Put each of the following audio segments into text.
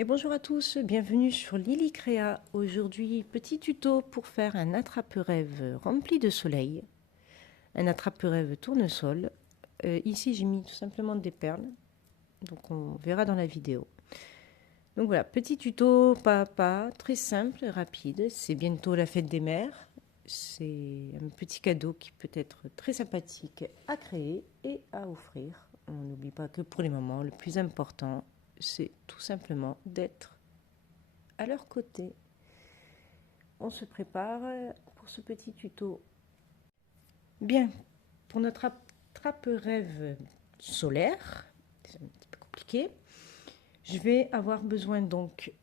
Et bonjour à tous, bienvenue sur Lily Créa. Aujourd'hui, petit tuto pour faire un attrape-rêve rempli de soleil. Un attrape-rêve tournesol. Ici, j'ai mis tout simplement des perles, donc on verra dans la vidéo. Donc voilà, petit tuto pas à pas, très simple, rapide. C'est bientôt la fête des mères. C'est un petit cadeau qui peut être très sympathique à créer et à offrir. On n'oublie pas que pour les mamans, le plus important, c'est tout simplement d'être à leur côté. On se prépare pour ce petit tuto. Bien, pour notre attrape-rêve solaire, c'est un petit peu compliqué, je vais avoir besoin donc,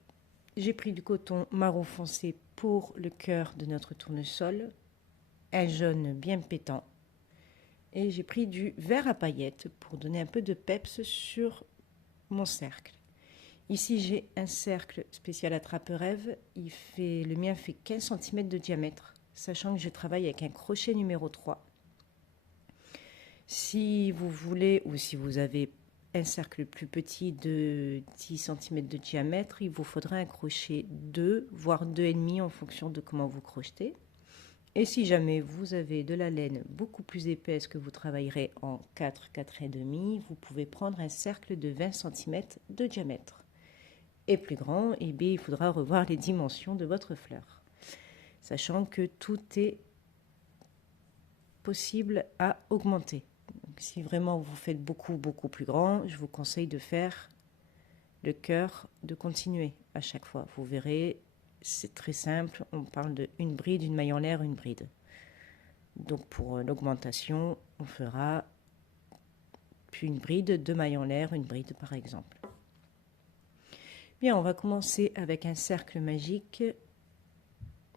j'ai pris du coton marron foncé pour le cœur de notre tournesol, un jaune bien pétant, et j'ai pris du vert à paillettes pour donner un peu de peps sur mon cercle. Ici, j'ai un cercle spécial attrape-rêve. Le mien fait 15 cm de diamètre, sachant que je travaille avec un crochet numéro 3. Si vous voulez, ou si vous avez un cercle plus petit de 10 cm de diamètre, il vous faudra un crochet 2, voire 2,5 en fonction de comment vous crochetez. Et si jamais vous avez de la laine beaucoup plus épaisse que vous travaillerez en 4, 4,5, vous pouvez prendre un cercle de 20 cm de diamètre. Et plus grand, eh bien, il faudra revoir les dimensions de votre fleur, sachant que tout est possible à augmenter. Donc, si vraiment vous faites beaucoup plus grand, je vous conseille de faire le cœur, de continuer à chaque fois. Vous verrez, c'est très simple, on parle de une bride, une maille en l'air, une bride. Donc pour l'augmentation, on fera puis une bride, deux mailles en l'air, une bride par exemple. Bien, on va commencer avec un cercle magique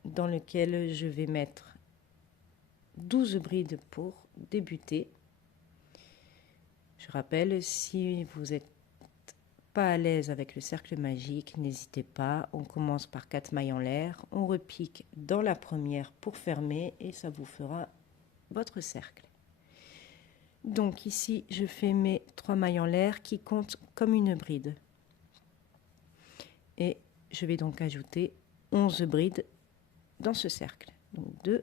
dans lequel je vais mettre 12 brides pour débuter. Je rappelle, si vous n'êtes pas à l'aise avec le cercle magique, n'hésitez pas. On commence par 4 mailles en l'air, on repique dans la première pour fermer et ça vous fera votre cercle. Donc ici, je fais mes 3 mailles en l'air qui comptent comme une bride. Et je vais donc ajouter 11 brides dans ce cercle. Donc 2,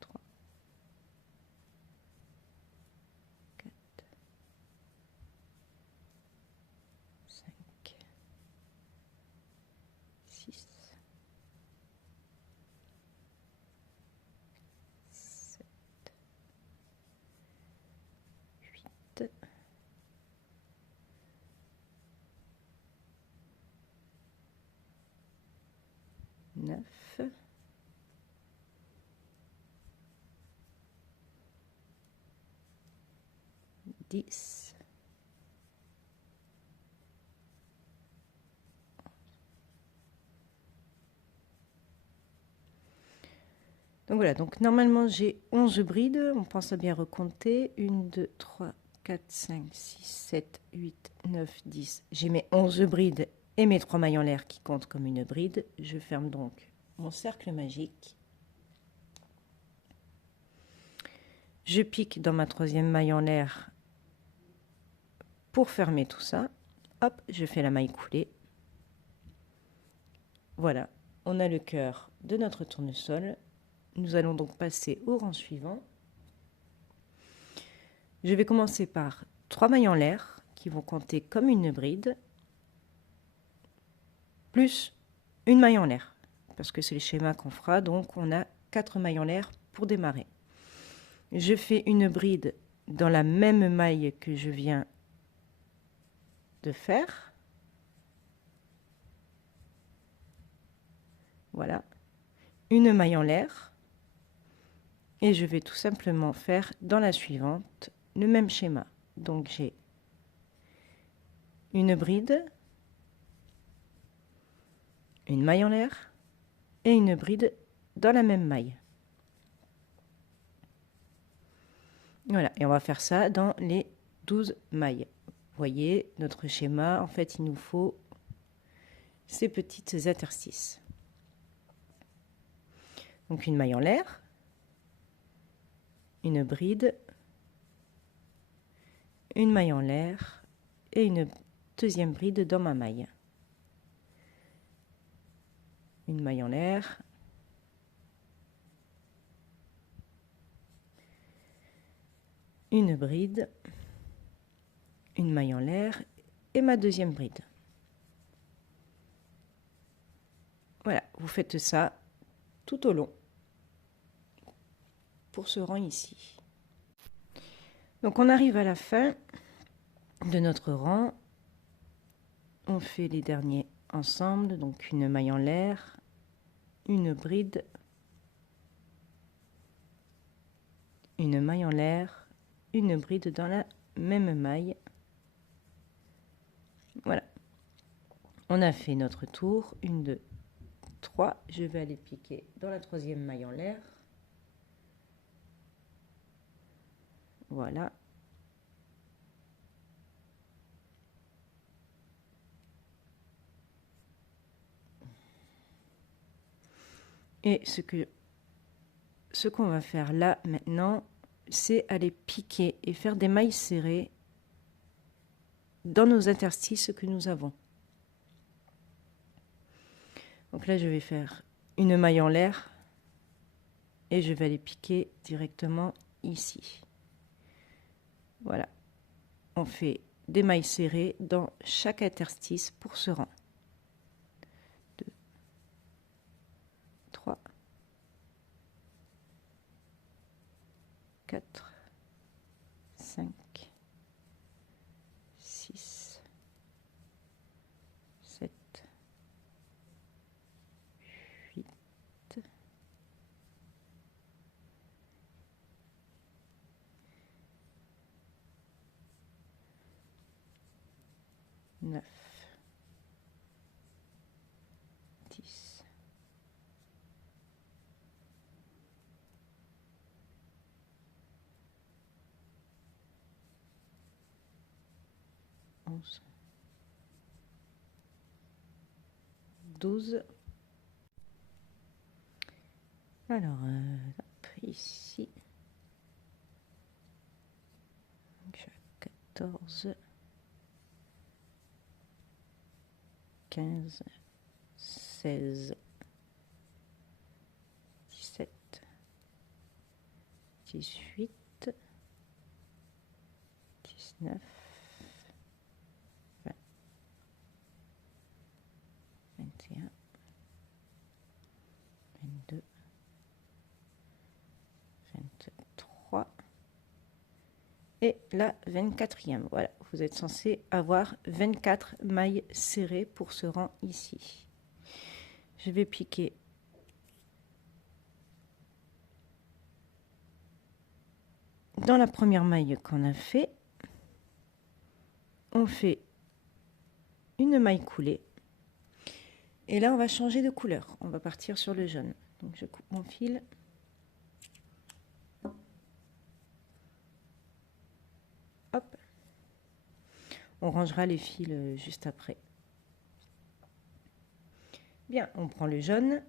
3, 4, 5, 6, 7, 8, 9, 10, 11. Donc voilà, donc normalement j'ai 11 brides, on pense à bien recompter. 1, 2, 3, 4, 5, 6, 7, 8, 9, 10. J'ai mes 11 brides et mes 3 mailles en l'air qui comptent comme une bride. Je ferme donc mon cercle magique. Je pique dans ma troisième maille en l'air pour fermer tout ça. Hop, je fais la maille coulée. Voilà, on a le cœur de notre tournesol. Nous allons donc passer au rang suivant. Je vais commencer par 3 mailles en l'air qui vont compter comme une bride, plus une maille en l'air, parce que c'est le schéma qu'on fera, donc on a 4 mailles en l'air pour démarrer. Je fais une bride dans la même maille que je viens de faire. Voilà, une maille en l'air, et je vais tout simplement faire dans la suivante le même schéma. Donc j'ai une bride, une maille en l'air et une bride dans la même maille. Voilà, et on va faire ça dans les 12 mailles. Vous voyez, notre schéma, en fait, il nous faut ces petites interstices. Donc une maille en l'air, une bride, une maille en l'air et une deuxième bride dans ma maille. Une maille en l'air, une bride, une maille en l'air et ma deuxième bride. Voilà, vous faites ça tout au long pour ce rang ici. Donc on arrive à la fin de notre rang. On fait les derniers ensemble, donc une maille en l'air, une bride, une maille en l'air, une bride dans la même maille. Voilà, on a fait notre tour, 1, 2, 3. Je vais aller piquer dans la troisième maille en l'air. Voilà. Et ce qu'on va faire là maintenant, c'est aller piquer et faire des mailles serrées dans nos interstices que nous avons. Donc là, je vais faire une maille en l'air et je vais aller piquer directement ici. Voilà. On fait des mailles serrées dans chaque interstice pour ce rang. 2, 3, 4, 5, 6, 7, 8, 9, 10, 11, 12. Alors, hop, ici, donc, 14, 15, 16, 17, 18, 19, 20, 21, 22, 23 et la 24e. Voilà, vous êtes censé avoir 24 mailles serrées pour ce rang ici. Je vais piquer dans la première maille qu'on a fait. On fait une maille coulée et là on va changer de couleur. On va partir sur le jaune. Donc je coupe mon fil. Hop. On rangera les fils juste après. Bien, on prend le jaune.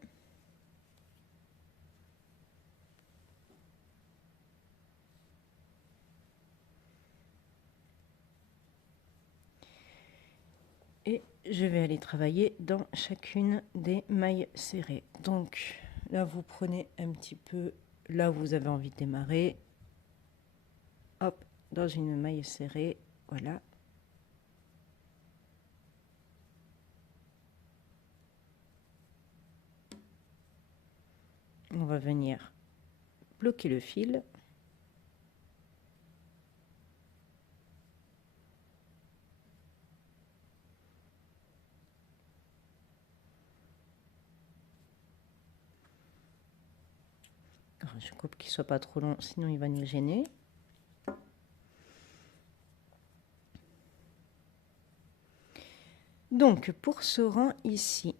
Et je vais aller travailler dans chacune des mailles serrées. Donc là, vous prenez un petit peu là où vous avez envie de démarrer. Hop, dans une maille serrée, voilà. On va venir bloquer le fil. Alors, je coupe qu'il ne soit pas trop long, sinon il va nous gêner. Donc, pour ce rang ici,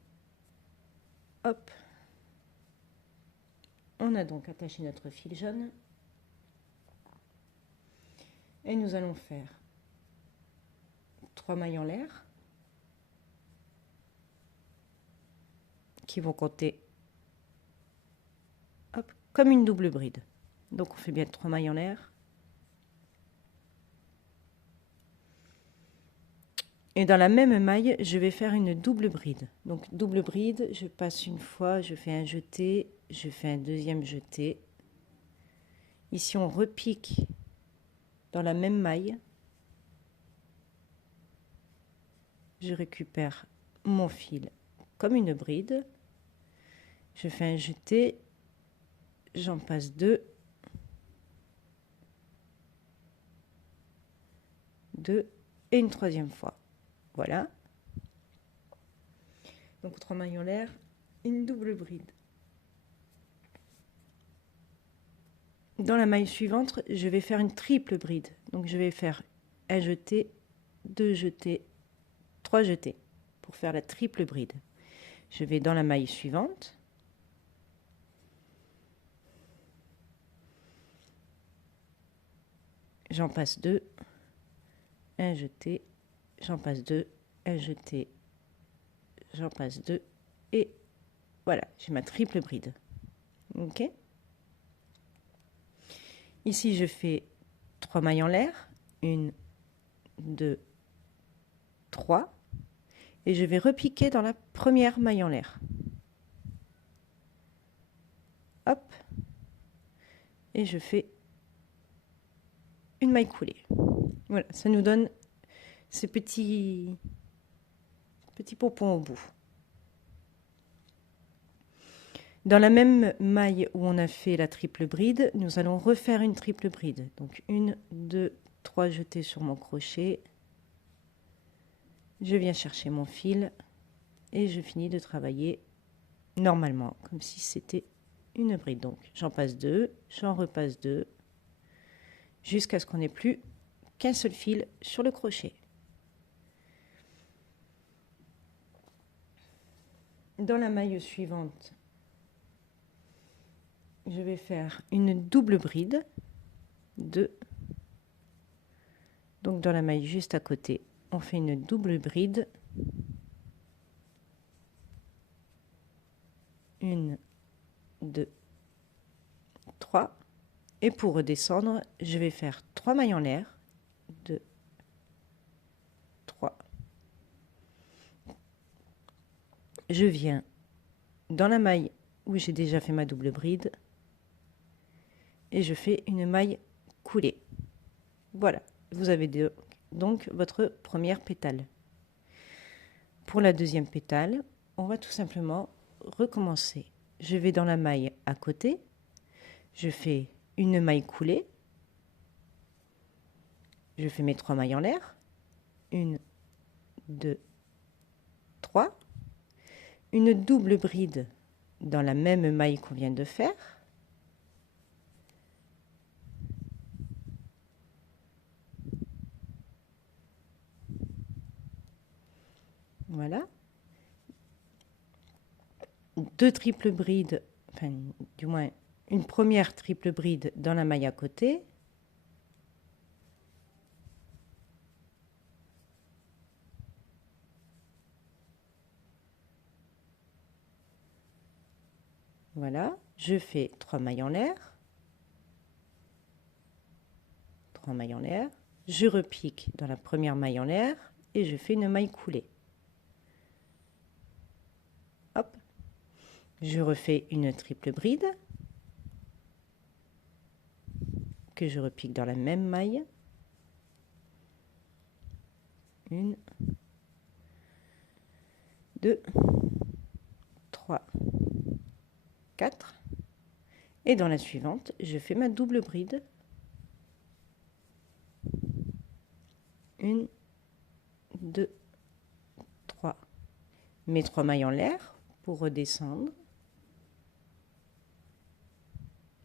hop, on a donc attaché notre fil jaune. Et nous allons faire 3 mailles en l'air qui vont compter hop, comme une double bride. Donc on fait bien 3 mailles en l'air. Et dans la même maille, je vais faire une double bride. Donc double bride, je passe une fois, je fais un jeté, je fais un deuxième jeté. Ici, on repique dans la même maille. Je récupère mon fil comme une bride. Je fais un jeté, j'en passe deux, deux et une troisième fois. Voilà. Donc 3 mailles en l'air, une double bride. Dans la maille suivante, je vais faire une triple bride. Donc je vais faire un jeté, deux jetés, trois jetés pour faire la triple bride. Je vais dans la maille suivante. J'en passe deux, un jeté, j'en passe deux, un jeté, j'en passe deux et voilà, j'ai ma triple bride. Ok. Ici, je fais 3 mailles en l'air, 1, 2, 3, et je vais repiquer dans la première maille en l'air. Hop, et je fais une maille coulée. Voilà, ça nous donne ces petits pompons au bout. Dans la même maille où on a fait la triple bride, nous allons refaire une triple bride. Donc 1, 2, 3 jetés sur mon crochet. Je viens chercher mon fil et je finis de travailler normalement, comme si c'était une bride. Donc j'en passe deux, j'en repasse deux, jusqu'à ce qu'on n'ait plus qu'un seul fil sur le crochet. Dans la maille suivante, je vais faire une double bride, 2. Donc dans la maille juste à côté, on fait une double bride, 1, 2, 3. Et pour redescendre, je vais faire 3 mailles en l'air, 2, 3. Je viens dans la maille où j'ai déjà fait ma double bride et je fais une maille coulée. Voilà, vous avez donc votre première pétale. Pour la deuxième pétale, on va tout simplement recommencer. Je vais dans la maille à côté, je fais une maille coulée, je fais mes 3 mailles en l'air, 1, 2, 3, une double bride dans la même maille qu'on vient de faire, voilà, deux triples brides, enfin du moins une première triple bride dans la maille à côté, voilà, je fais 3 mailles en l'air, 3 mailles en l'air, je repique dans la première maille en l'air et je fais une maille coulée. Hop, je refais une triple bride que je repique dans la même maille. 1, 2, 3, 4. Et dans la suivante, je fais ma double bride. 1, 2, 3. Mes 3 mailles en l'air pour redescendre.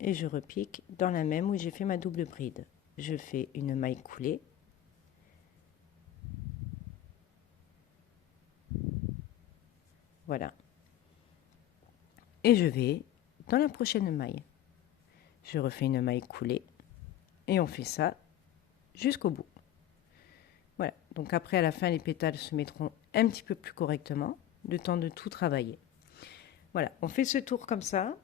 Et je repique dans la même où j'ai fait ma double bride. Je fais une maille coulée. Voilà. Et je vais dans la prochaine maille. Je refais une maille coulée. Et on fait ça jusqu'au bout. Voilà. Donc après, à la fin, les pétales se mettront un petit peu plus correctement, le temps de tout travailler. Voilà. On fait ce tour comme ça.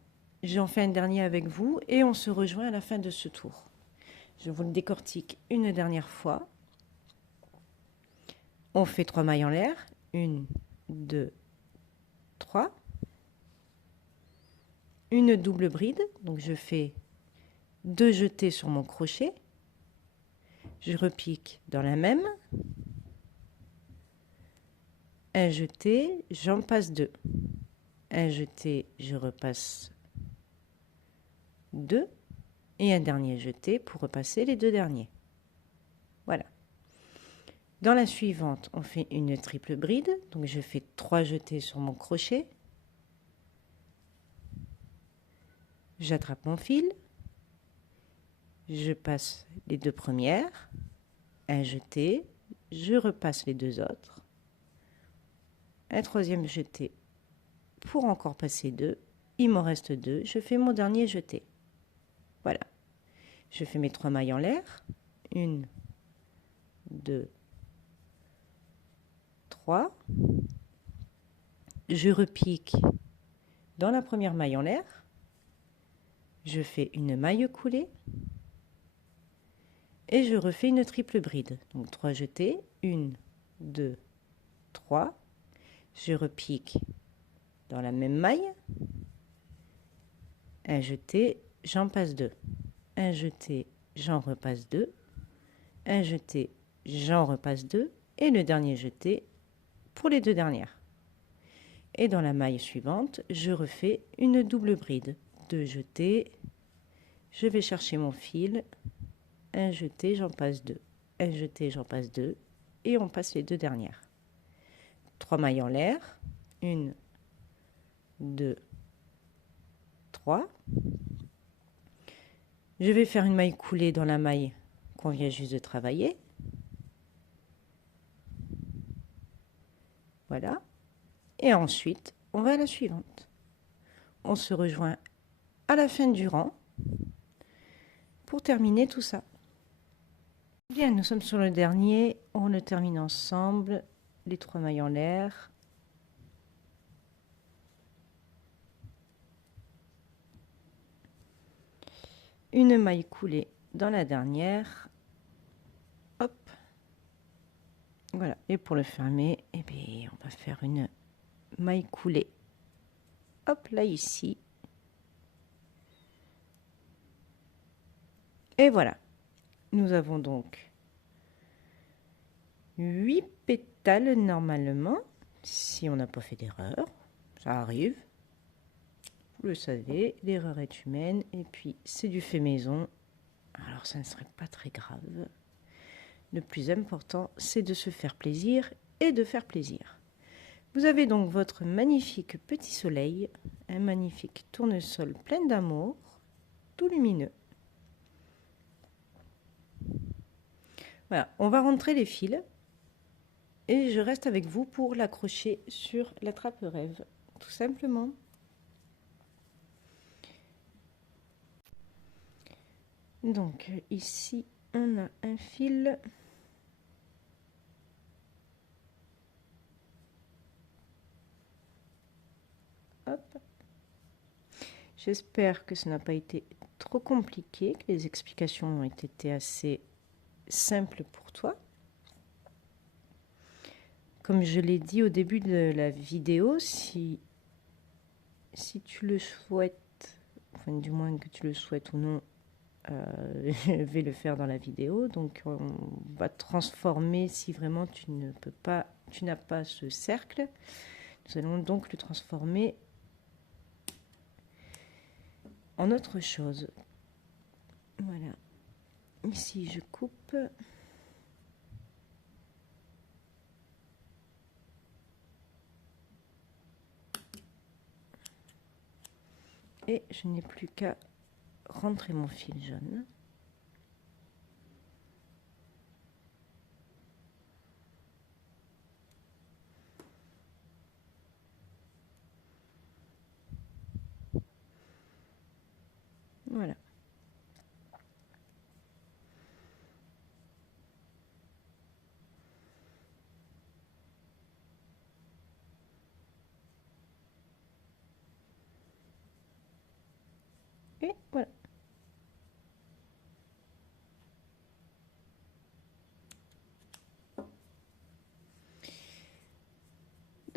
J'en fais un dernier avec vous et on se rejoint à la fin de ce tour. Je vous le décortique une dernière fois. On fait 3 mailles en l'air, 1, 2, 3. Une double bride, donc je fais 2 jetés sur mon crochet, je repique dans la même, un jeté, j'en passe 2, un jeté, je repasse 2 et un dernier jeté pour repasser les 2 derniers. Voilà. Dans la suivante, on fait une triple bride, donc je fais 3 jetés sur mon crochet, j'attrape mon fil, je passe les 2 premières, un jeté, je repasse les 2 autres, un troisième jeté pour encore passer 2, il m'en reste 2, je fais mon dernier jeté. Voilà, je fais mes 3 mailles en l'air, 1, 2, 3, je repique dans la première maille en l'air, je fais une maille coulée et je refais une triple bride. Donc 3 jetés, 1, 2, 3, je repique dans la même maille, un jeté, j'en passe 2, un jeté, j'en repasse 2, un jeté, j'en repasse 2 et le dernier jeté pour les 2 dernières. Et dans la maille suivante, je refais une double bride. 2 jetés, je vais chercher mon fil, un jeté, j'en passe 2, un jeté, j'en passe 2 et on passe les 2 dernières. 3 mailles en l'air, 1, 2, 3. Je vais faire une maille coulée dans la maille qu'on vient juste de travailler. Voilà. Et ensuite, on va à la suivante. On se rejoint à la fin du rang pour terminer tout ça. Bien, nous sommes sur le dernier. On le termine ensemble. Les 3 mailles en l'air. Une maille coulée dans la dernière. Hop. Voilà. Et pour le fermer, eh bien, on va faire une maille coulée. Hop, là, ici. Et voilà. Nous avons donc 8 pétales normalement, si on n'a pas fait d'erreur. Ça arrive. Vous le savez, l'erreur est humaine. Et puis, c'est du fait maison. Alors, ça ne serait pas très grave. Le plus important, c'est de se faire plaisir et de faire plaisir. Vous avez donc votre magnifique petit soleil, un magnifique tournesol plein d'amour, tout lumineux. Voilà, on va rentrer les fils et je reste avec vous pour l'accrocher sur la trappe-rêve, tout simplement. Donc ici, on a un fil. Hop. J'espère que ça n'a pas été trop compliqué, que les explications ont été assez simples pour toi. Comme je l'ai dit au début de la vidéo, si tu le souhaites, enfin du moins que tu le souhaites ou non, je vais le faire dans la vidéo. Donc on va transformer, si vraiment tu n'as pas ce cercle, nous allons donc le transformer en autre chose. Voilà. Ici je coupe. Et je n'ai plus qu'à rentrer mon fil jaune. Voilà. Et voilà.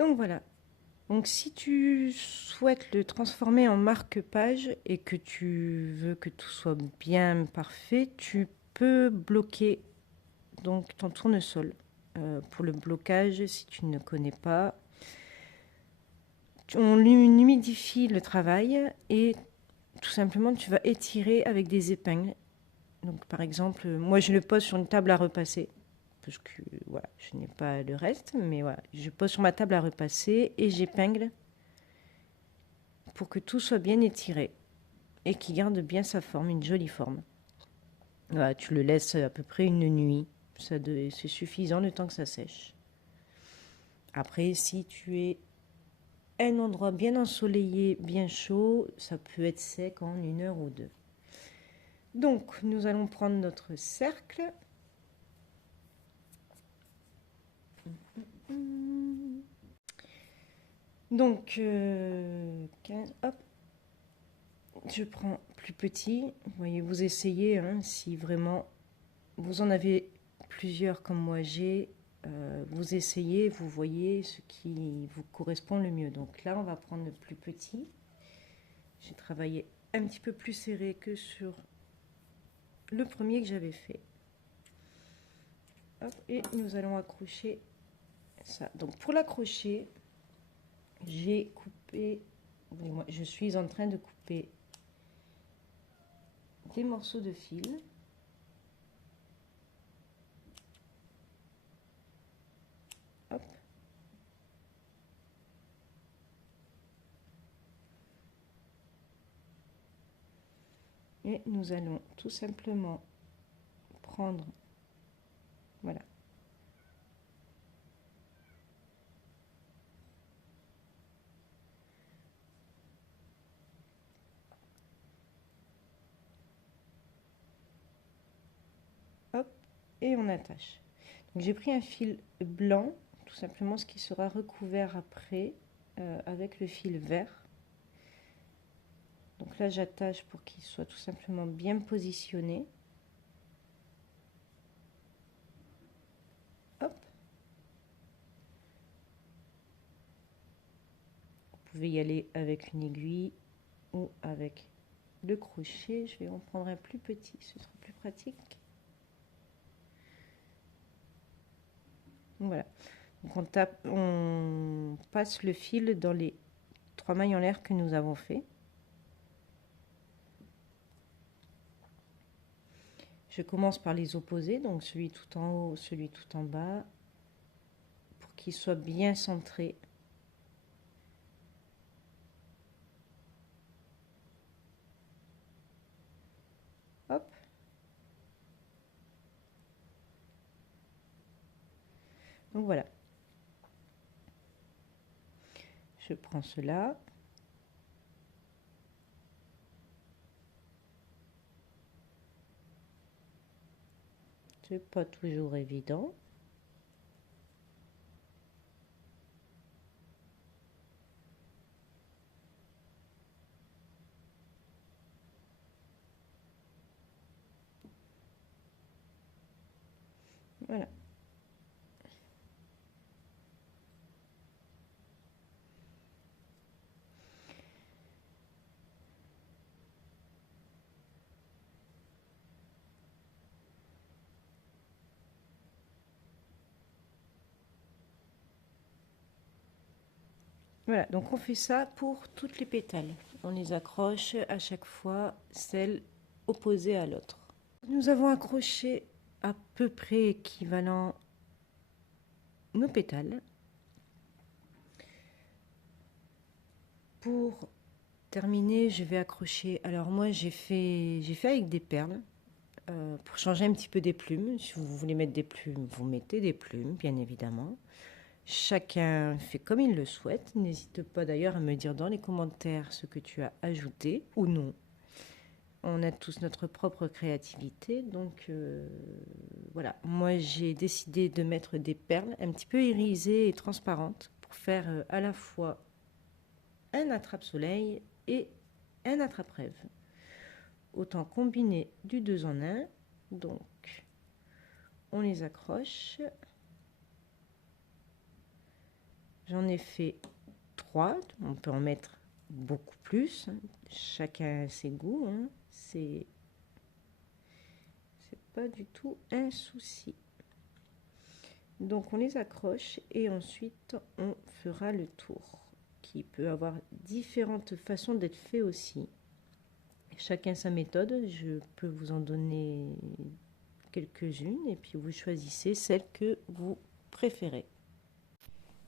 Donc voilà. Donc si tu souhaites le transformer en marque-page et que tu veux que tout soit bien parfait, tu peux bloquer donc ton tournesol. Pour le blocage, si tu ne connais pas, on humidifie le travail et tout simplement tu vas étirer avec des épingles. Donc par exemple, moi je le pose sur une table à repasser parce que voilà, je n'ai pas le reste, mais voilà, je pose sur ma table à repasser et j'épingle pour que tout soit bien étiré et qu'il garde bien sa forme, une jolie forme. Voilà, tu le laisses à peu près une nuit, c'est suffisant le temps que ça sèche. Après, si tu es un endroit bien ensoleillé, bien chaud, ça peut être sec en 1 heure ou 2. Donc, nous allons prendre notre cercle. Donc, 15, hop, je prends plus petit. Vous voyez, vous essayez, hein, si vraiment vous en avez plusieurs comme moi j'ai, vous essayez, vous voyez ce qui vous correspond le mieux. Donc là, on va prendre le plus petit. J'ai travaillé un petit peu plus serré que sur le premier que j'avais fait. Hop, et nous allons accrocher ça. Donc pour l'accrocher, j'ai coupé, je suis en train de couper des morceaux de fil. Hop. Et nous allons tout simplement prendre, voilà. Hop, et on attache. Donc j'ai pris un fil blanc, tout simplement ce qui sera recouvert après avec le fil vert. Donc là j'attache pour qu'il soit tout simplement bien positionné. Hop. Vous pouvez y aller avec une aiguille ou avec le crochet. Je vais en prendre un plus petit, ce sera plus pratique. Donc voilà. Donc on passe le fil dans les 3 mailles en l'air que nous avons fait. Je commence par les opposer, donc celui tout en haut, celui tout en bas, pour qu'ils soient bien centrés. Hop. Donc voilà. Je prends cela. C'est pas toujours évident. Voilà. Voilà, donc on fait ça pour toutes les pétales. On les accroche à chaque fois, celle opposée à l'autre. Nous avons accroché à peu près équivalent nos pétales. Pour terminer, je vais accrocher. Alors moi, j'ai fait avec des perles pour changer un petit peu des plumes. Si vous voulez mettre des plumes, vous mettez des plumes, bien évidemment. Chacun fait comme il le souhaite. N'hésite pas d'ailleurs à me dire dans les commentaires ce que tu as ajouté ou non. On a tous notre propre créativité, donc voilà. Moi, j'ai décidé de mettre des perles un petit peu irisées et transparentes pour faire à la fois un attrape-soleil et un attrape-rêve. Autant combiner du 2 en 1. Donc, on les accroche. j'en ai fait 3. On peut en mettre beaucoup plus. Chacun a ses goûts. Hein. C'est pas du tout un souci. Donc on les accroche et ensuite on fera le tour, qui peut avoir différentes façons d'être fait aussi. Chacun sa méthode. Je peux vous en donner quelques-unes et puis vous choisissez celle que vous préférez.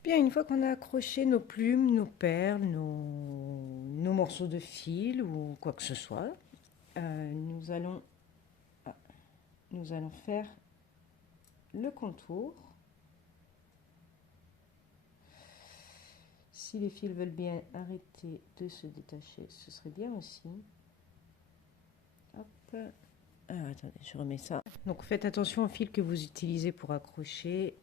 Bien, une fois qu'on a accroché nos plumes, nos perles, nos morceaux de fil ou quoi que ce soit, nous allons faire le contour. Si les fils veulent bien arrêter de se détacher, ce serait bien aussi. Hop. Alors, attendez, je remets ça. Donc faites attention aux fils que vous utilisez pour accrocher.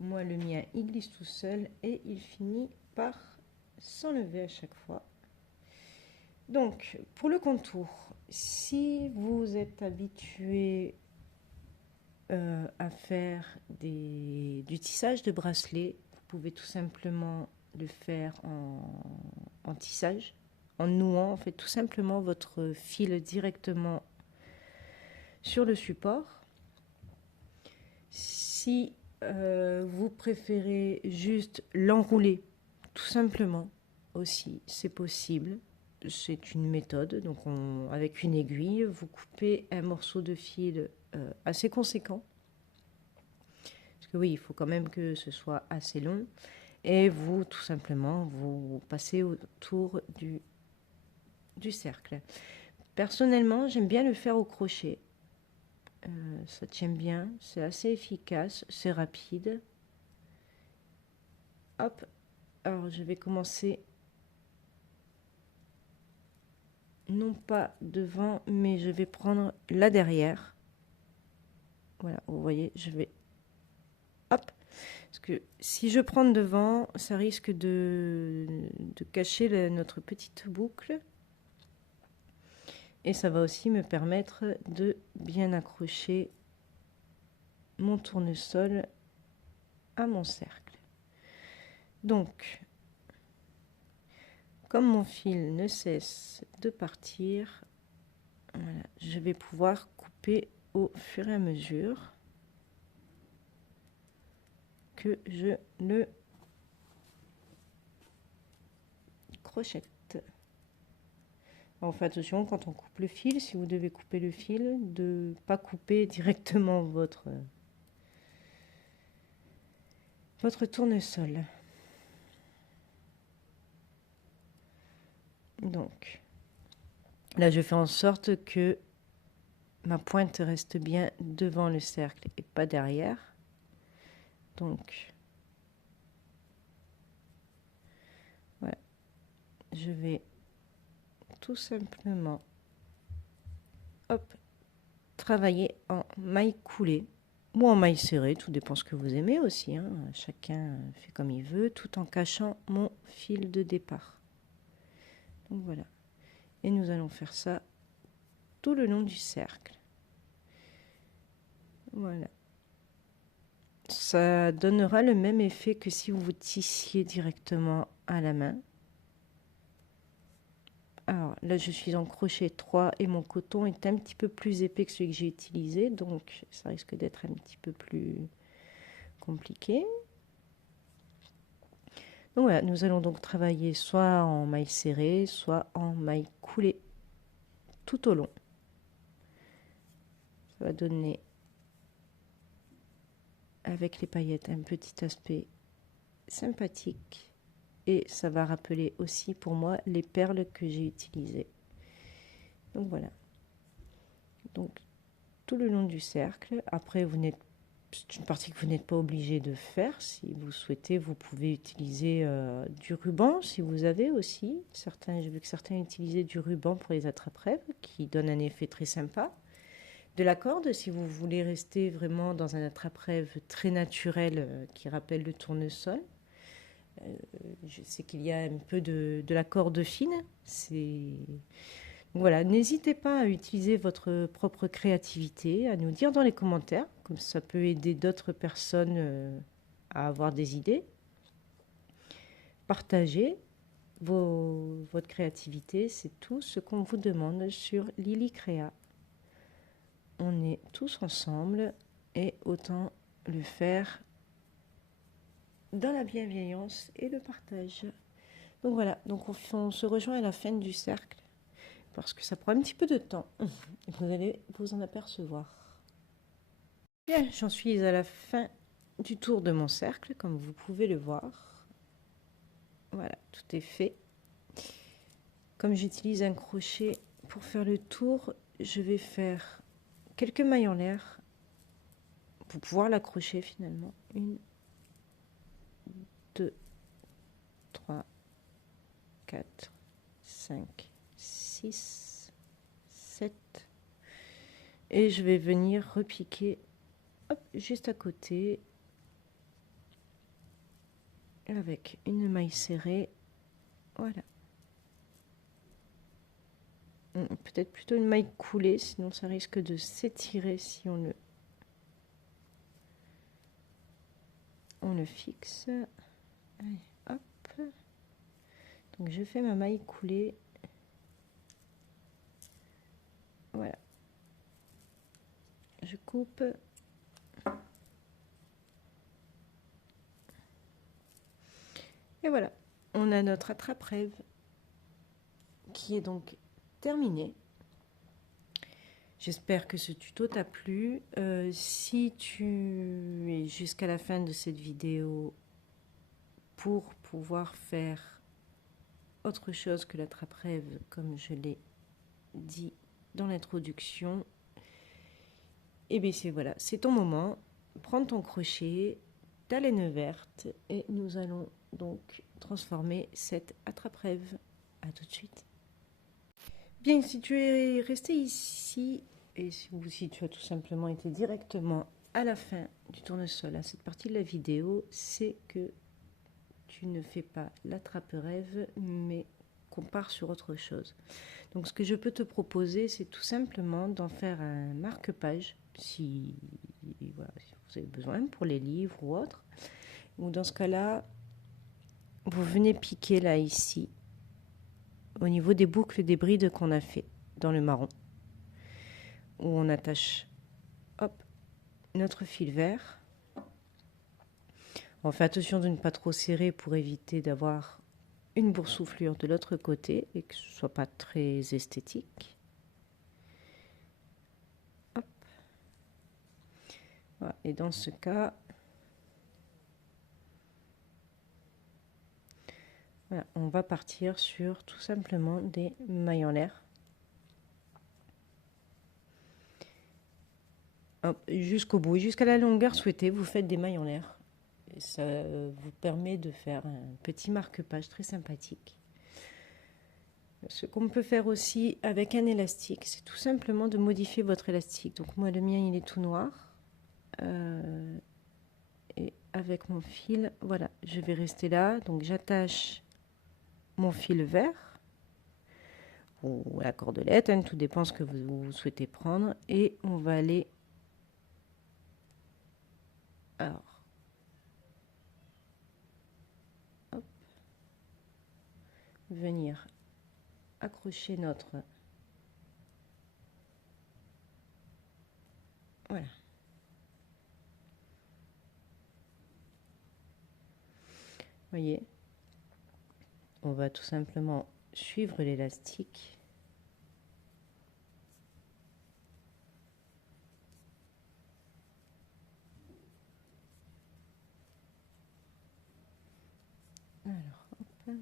Moi, le mien, il glisse tout seul et il finit par s'enlever à chaque fois. Donc, pour le contour, si vous êtes habitué à faire du tissage de bracelet, vous pouvez tout simplement le faire en tissage, en nouant en fait tout simplement votre fil directement sur le support. Si vous préférez juste l'enrouler tout simplement aussi, c'est possible. C'est une méthode. Donc avec une aiguille, vous coupez un morceau de fil assez conséquent. Parce que oui, il faut quand même que ce soit assez long. Et vous, tout simplement, vous passez autour du cercle. Personnellement, j'aime bien le faire au crochet. Ça tient bien, c'est assez efficace, c'est rapide. Hop, alors je vais commencer non pas devant, mais je vais prendre là derrière. Voilà, vous voyez, je vais... Hop, parce que si je prends devant, ça risque de cacher notre petite boucle. Et ça va aussi me permettre de bien accrocher mon tournesol à mon cercle. Donc, comme mon fil ne cesse de partir, voilà, je vais pouvoir couper au fur et à mesure que je le crochette. On fait attention quand on coupe le fil, si vous devez couper le fil, de ne pas couper directement votre tournesol. Donc, là, je fais en sorte que ma pointe reste bien devant le cercle et pas derrière. Donc, voilà, je vais tout simplement travailler en maille coulée ou en maille serrée, tout dépend ce que vous aimez aussi, hein. Chacun fait comme il veut, tout en cachant mon fil de départ. Donc voilà, et nous allons faire ça tout le long du cercle. Voilà, ça donnera le même effet que si vous tissiez directement à la main. Alors là, je suis en crochet 3 et mon coton est un petit peu plus épais que celui que j'ai utilisé, donc ça risque d'être un petit peu plus compliqué. Donc voilà, nous allons donc travailler soit en maille serrée, soit en maille coulée tout au long. Ça va donner avec les paillettes un petit aspect sympathique. Et ça va rappeler aussi pour moi les perles que j'ai utilisées. Donc voilà. Donc tout le long du cercle. Après, c'est une partie que vous n'êtes pas obligé de faire. Si vous souhaitez, vous pouvez utiliser du ruban si vous avez aussi. J'ai vu que certains utilisaient du ruban pour les attrape-rêves qui donne un effet très sympa. De la corde si vous voulez rester vraiment dans un attrape-rêve très naturel qui rappelle le tournesol. Je sais qu'il y a un peu de la corde fine. Voilà, n'hésitez pas à utiliser votre propre créativité, à nous dire dans les commentaires, comme ça peut aider d'autres personnes à avoir des idées. partager votre créativité. C'est tout ce qu'on vous demande sur Lily Créa. On est tous ensemble et autant le faire dans la bienveillance et le partage. Donc voilà, donc on se rejoint à la fin du cercle parce que ça prend un petit peu de temps. Vous allez vous en apercevoir. Bien, j'en suis à la fin du tour de mon cercle, comme vous pouvez le voir. Voilà, tout est fait. Comme j'utilise un crochet pour faire le tour, je vais faire quelques mailles en l'air pour pouvoir l'accrocher finalement. 1, 2, 3, 4, 5, 6, 7. Et je vais venir repiquer juste à côté avec une maille serrée. Voilà. Peut-être plutôt une maille coulée, sinon ça risque de s'étirer si on le fixe. Allez, hop. Donc je fais ma maille coulée. Voilà. Je coupe. Et voilà, on a notre attrape-rêve qui est donc terminé. J'espère que ce tuto t'a plu. Si tu es jusqu'à la fin de cette vidéo pour pouvoir faire autre chose que l'attrape-rêve, comme je l'ai dit dans l'introduction, et bien voilà, c'est ton moment. Prends ton crochet, ta laine verte et nous allons donc transformer cette attrape-rêve. À tout de suite. Bien, si tu es resté ici et si tu as tout simplement été directement à la fin du tournesol, à cette partie de la vidéo, c'est que tu ne fais pas l'attrape-rêve, mais qu'on part sur autre chose. Donc ce que je peux te proposer, c'est tout simplement d'en faire un marque-page, si vous avez besoin, pour les livres ou autres. Ou dans ce cas-là, vous venez piquer là, ici, au niveau des boucles des brides qu'on a fait dans le marron, où on attache notre fil vert. On fait attention de ne pas trop serrer pour éviter d'avoir une boursouflure de l'autre côté et que ce ne soit pas très esthétique. Hop. Voilà. Et dans ce cas, voilà, on va partir sur tout simplement des mailles en l'air. Jusqu'au bout, jusqu'à la longueur souhaitée, vous faites des mailles en l'air. Et ça vous permet de faire un petit marque-page très sympathique. Ce qu'on peut faire aussi avec un élastique, c'est tout simplement de modifier votre élastique. Donc moi, le mien, il est tout noir. Et avec mon fil, voilà, je vais rester là. Donc j'attache mon fil vert ou la cordelette, hein, tout dépend ce que vous souhaitez prendre. Et on va aller... Alors, hop, venir accrocher notre... Voilà. Voyez, on va tout simplement suivre l'élastique. Alors, hop.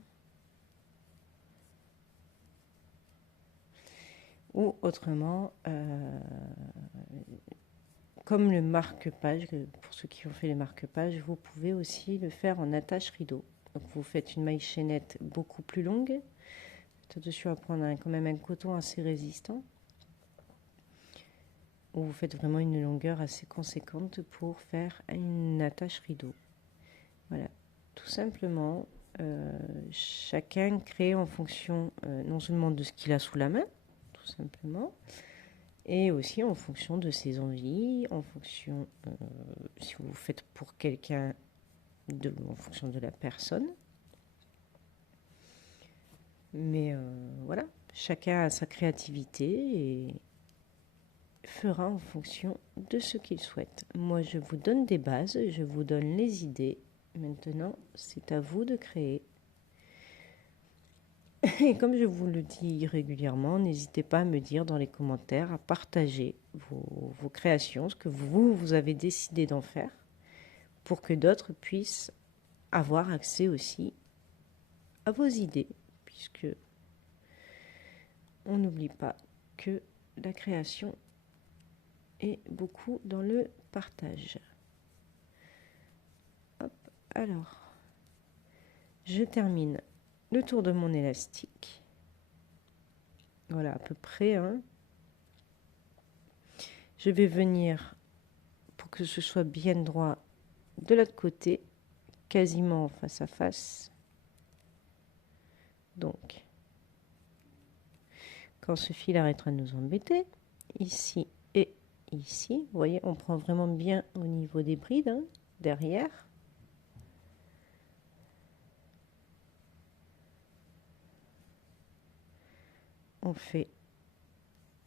Ou autrement, comme le marque-page, pour ceux qui ont fait les marque-pages, vous pouvez aussi le faire en attache rideau. Donc vous faites une maille chaînette beaucoup plus longue. Faites attention à prendre quand même un coton assez résistant. Ou vous faites vraiment une longueur assez conséquente pour faire une attache rideau. Voilà, tout simplement, chacun crée en fonction non seulement de ce qu'il a sous la main, tout simplement, et aussi en fonction de ses envies, en fonction, si vous faites pour quelqu'un, en fonction de la personne. Mais voilà, chacun a sa créativité et fera en fonction de ce qu'il souhaite. Moi, je vous donne des bases, je vous donne les idées. Maintenant, c'est à vous de créer. Et comme je vous le dis régulièrement, n'hésitez pas à me dire dans les commentaires, à partager vos créations, ce que vous avez décidé d'en faire, pour que d'autres puissent avoir accès aussi à vos idées, puisque on n'oublie pas que la création est beaucoup dans le partage. Hop, alors, je termine le tour de mon élastique. Voilà, à peu près. Hein. Je vais venir, pour que ce soit bien droit, de l'autre côté, quasiment face à face. Donc, quand ce fil arrêtera de nous embêter, ici et ici, vous voyez, on prend vraiment bien au niveau des brides, hein, derrière. On fait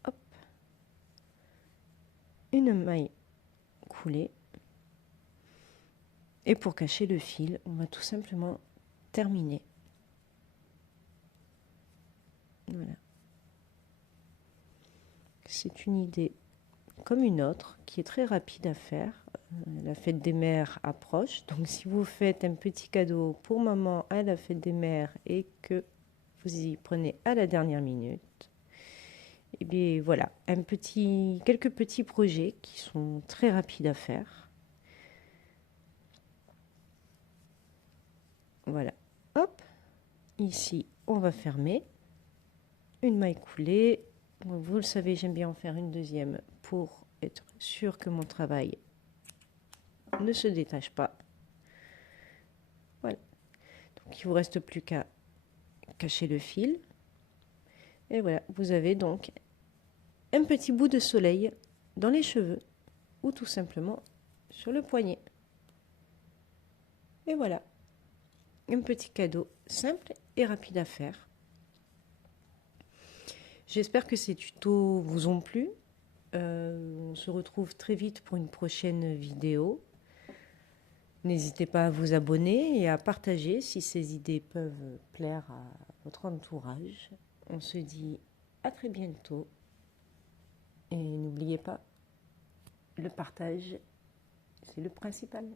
hop, une maille coulée. Et pour cacher le fil, on va tout simplement terminer. Voilà. C'est une idée comme une autre qui est très rapide à faire. La fête des mères approche, donc si vous faites un petit cadeau pour maman à la fête des mères et que vous y prenez à la dernière minute, et bien voilà, quelques petits projets qui sont très rapides à faire. Voilà, hop, ici on va fermer, une maille coulée. Vous le savez, j'aime bien en faire une deuxième pour être sûr que mon travail ne se détache pas. Voilà, donc il vous reste plus qu'à cacher le fil. Et voilà, vous avez donc un petit bout de soleil dans les cheveux ou tout simplement sur le poignet. Et voilà, un petit cadeau simple et rapide à faire. J'espère que ces tutos vous ont plu. On se retrouve très vite pour une prochaine vidéo. N'hésitez pas à vous abonner et à partager si ces idées peuvent plaire à votre entourage. On se dit à très bientôt. Et n'oubliez pas, le partage, c'est le principal.